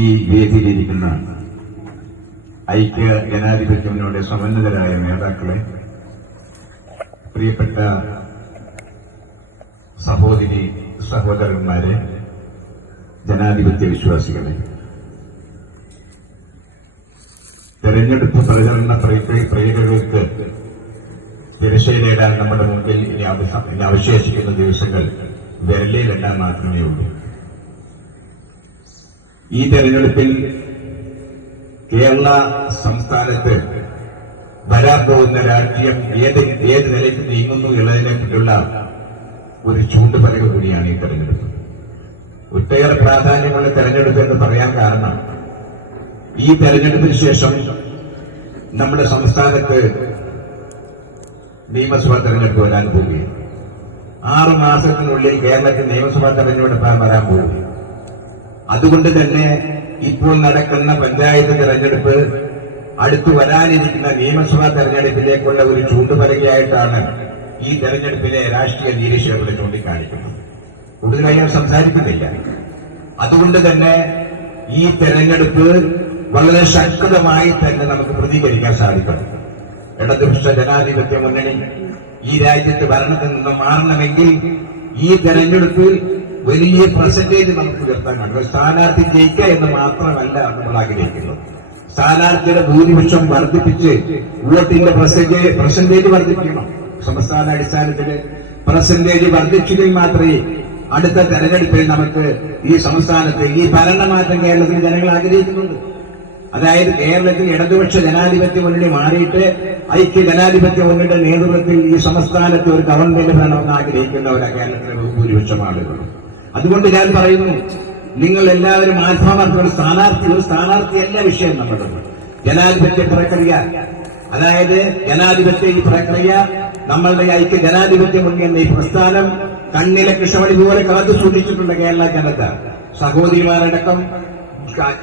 ഈ വേദിയിലിരിക്കുന്ന ഐക്യ ജനാധിപത്യങ്ങളുടെ സമന്വിതരായ നേതാക്കളെ, പ്രിയപ്പെട്ട സഹോദരി സഹോദരന്മാരെ, ജനാധിപത്യ വിശ്വാസികളെ, തെരഞ്ഞെടുപ്പ് പ്രചരണ പ്രേരകർക്ക് തിരശ്ശീലയിടാൻ നമ്മുടെ മുമ്പിൽ ഇനി അവശേഷിക്കുന്ന ദിവസങ്ങൾ വിരലിലെണ്ണാൻ മാത്രമേ ഉള്ളൂ. ഈ തെരഞ്ഞെടുപ്പിൽ കേരള സംസ്ഥാനത്ത് വരാൻ പോകുന്ന രാഷ്ട്രീയം ഏത് നിലയ്ക്ക് നീങ്ങുന്നു എന്നതിനെപ്പറ്റിയുള്ള ഒരു ചൂണ്ടുപലക കൂടിയാണ് ഈ തെരഞ്ഞെടുപ്പ്. ഒട്ടേറെ പ്രാധാന്യമുള്ള തെരഞ്ഞെടുപ്പ് എന്ന് പറയാൻ കാരണം, ഈ തെരഞ്ഞെടുപ്പിന് ശേഷം നമ്മുടെ സംസ്ഥാനത്ത് നിയമസഭാ തെരഞ്ഞെടുപ്പ് വരാൻ പോവുകയാണ്. 6 മാസത്തിനുള്ളിൽ കേരളത്തിൽ നിയമസഭാ തെരഞ്ഞെടുപ്പ് വരാൻ പോവുകയാണ്. അതുകൊണ്ട് തന്നെ ഇപ്പോൾ നടക്കുന്ന പഞ്ചായത്ത് തെരഞ്ഞെടുപ്പ് അടുത്തു വരാനിരിക്കുന്ന നിയമസഭാ തെരഞ്ഞെടുപ്പിലേക്കുള്ള ഒരു ചൂണ്ടുപലകയായിട്ടാണ് ഈ തെരഞ്ഞെടുപ്പിലെ രാഷ്ട്രീയ നിരീക്ഷകരുടെ ചൂണ്ടിക്കാണിക്കുന്നത്. കൂടുതലായി ഞാൻ സംസാരിക്കുന്നില്ല. അതുകൊണ്ട് തന്നെ ഈ തെരഞ്ഞെടുപ്പ് വളരെ ശക്തമായി തന്നെ നമുക്ക് പ്രതികരിക്കാൻ സാധിക്കണം. ഇടതുപക്ഷ ജനാധിപത്യ മുന്നണി ഈ രാജ്യത്ത് ഭരണത്തിൽ നിന്ന് മാറണമെങ്കിൽ ഈ തെരഞ്ഞെടുപ്പിൽ വലിയ പെർസെന്റേജ് നമുക്ക് ഉയർത്താൻ കഴിയും. സ്ഥാനാർത്ഥി ജയിക്കുക എന്ന് മാത്രമല്ല നമ്മൾ ആഗ്രഹിക്കുന്നത്. സ്ഥാനാർത്ഥിയുടെ ഭൂരിപക്ഷം വർദ്ധിപ്പിച്ച് വോട്ടിന്റെ പെർസെന്റേജ് വർദ്ധിപ്പിക്കണം. സംസ്ഥാന അടിസ്ഥാനത്തിൽ പെർസെന്റേജ് വർദ്ധിച്ചെങ്കിൽ മാത്രമേ അടുത്ത തെരഞ്ഞെടുപ്പിൽ നമുക്ക് ഈ സംസ്ഥാനത്ത് ഈ ഭരണമാറ്റം കേരളത്തിൽ ജനങ്ങൾ ആഗ്രഹിക്കുന്നുണ്ട്. അതായത് കേരളത്തിൽ ഇടതുപക്ഷ ജനാധിപത്യ മുന്നണി മാറിയിട്ട് ഐക്യ ജനാധിപത്യ മുന്നണിയുടെ നേതൃത്വത്തിൽ ഈ സംസ്ഥാനത്ത് ഒരു ഗവൺമെന്റ് ഭരണമെന്ന് ആഗ്രഹിക്കുന്നവരാണ് കേരളത്തിലെ ഭൂരിപക്ഷം ആളുകൾ. അതുകൊണ്ട് ഞാൻ പറയുന്നു, നിങ്ങൾ എല്ലാവരും ആത്മാർത്ഥ സ്ഥാനാർത്ഥിയല്ല വിഷയം. നമ്മുടെ ജനാധിപത്യ പ്രക്രിയ, അതായത് ജനാധിപത്യ ഈ പ്രക്രിയ നമ്മളുടെ ഐക്യ ജനാധിപത്യ മുന്നണി എന്ന ഈ പ്രസ്ഥാനം കണ്ണിലെ കൃഷ്ണമണി പോലെ കാത്തു സൂക്ഷിച്ചിട്ടുണ്ട്. കേരള ജനത സഹോദരിമാരടക്കം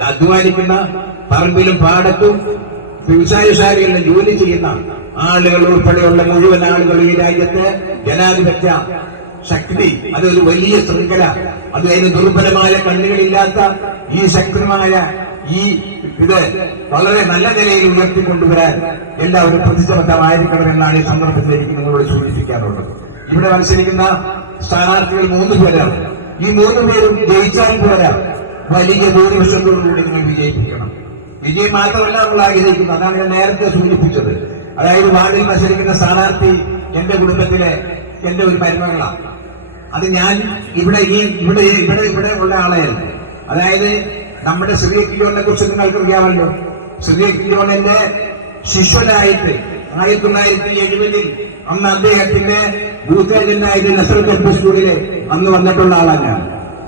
അധ്വാനിക്കുന്ന, പറമ്പിലും പാടത്തും വ്യവസായശാലകളിലും ജോലി ചെയ്യുന്ന ആളുകൾ ഉൾപ്പെടെയുള്ള മുഴുവൻ ആളുകൾ ഈ രാജ്യത്ത് ജനാധിപത്യ ശക്തി, അതൊരു വലിയ ശൃംഖല, അത് അതിന് ദുർബലമായ കണ്ണുകളില്ലാത്ത ഈ ശക്തമായ ഈ ഇത് വളരെ നല്ല നിലയിൽ ഉയർത്തിക്കൊണ്ടുവരാൻ എല്ലാവരും പ്രതിബദ്ധമായിരിക്കണമെന്നാണ് ഈ സന്ദർഭത്തിൽ എനിക്ക് നിങ്ങളോട് സൂചിപ്പിക്കാനുള്ളത്. ഇവിടെ മത്സരിക്കുന്ന സ്ഥാനാർത്ഥികൾ 3 പേരാണ്. ഈ 3 പേരും ജയിച്ചാൽ പോരാ, വലിയ ഭൂരിപക്ഷത്തോടുകൂടി നിങ്ങൾ വിജയിപ്പിക്കണം. വിജയം മാത്രമല്ല നമ്മൾ ആഗ്രഹിക്കുന്നത്. അതാണ് ഞാൻ നേരത്തെ സൂചിപ്പിച്ചത്. അതായത് വാർഡിൽ മത്സരിക്കുന്ന സ്ഥാനാർത്ഥി എന്റെ കുടുംബത്തിലെ എന്റെ ഒരു മരുമകളാണ്. അത് ഞാൻ ഇവിടെ ഉള്ള ആളായിരുന്നു. അതായത് നമ്മുടെ ശ്രീ കിലോനെ കുറിച്ച് നിങ്ങൾക്ക് അറിയാമല്ലോ. ശ്രീ കിലോനെ ശിഷ്യനായിട്ട് 1970 അന്ന് അദ്ദേഹത്തിന്റെ ബൂത്ത് ഏജന്റായിട്ട് നസറത്ത് എൽ പി സ്കൂളില് അന്ന് വന്നിട്ടുള്ള ആളാണ് ഞാൻ.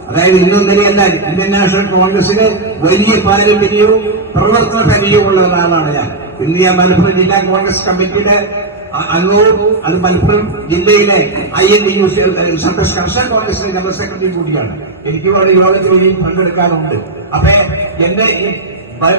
അതായത് ഇന്നും നിലയല്ല, ഇന്ത്യൻ നാഷണൽ കോൺഗ്രസിന് വലിയ പാരമ്പര്യവും പ്രവർത്തന പരിചയമുള്ള ഒരാളാണ് ഞാൻ. ഇന്ന് ഞാൻ മലപ്പുറം ജില്ലാ കോൺഗ്രസ് കമ്മിറ്റിയുടെ അംഗവും, അത് മലപ്പുറം ജില്ലയിലെ INTU കർഷക കോൺഗ്രസിന്റെ ജനറൽ സെക്രട്ടറി കൂടിയാണ്. എനിക്ക് ഇവിടെ യോഗത്തിൽ ഇനി പങ്കെടുക്കാറുണ്ട്. അപ്പൊ എന്റെ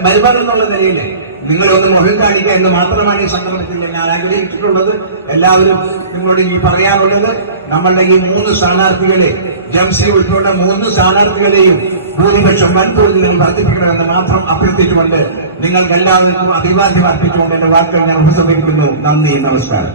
മരുമകൾ എന്നുള്ള നിലയിൽ നിങ്ങളൊന്ന് മുഖം കാണിക്കുക എന്ന് മാത്രമാണ് ഈ സംഗമത്തിൽ ഞാൻ ആഗ്രഹിച്ചിട്ടുള്ളത്. എല്ലാവരും നിങ്ങളോട് ഈ പറയാനുള്ളത്, നമ്മളുടെ ഈ 3 സ്ഥാനാർത്ഥികളെ, ജംസിൽ ഉൾപ്പെട്ട 3 സ്ഥാനാർത്ഥികളെയും ഭൂരിപക്ഷം വൻതോതിൽ വർദ്ധിപ്പിക്കണമെന്ന് മാത്രം അഭ്യർത്ഥിച്ചുകൊണ്ട് നിങ്ങൾക്ക് എല്ലാവർക്കും അഭിവാദ്യം അർപ്പിച്ചുകൊണ്ട് എന്റെ വാക്കുകൾ ഞാൻ ഉപസംഹരിക്കുന്നു. നന്ദി, നമസ്കാരം.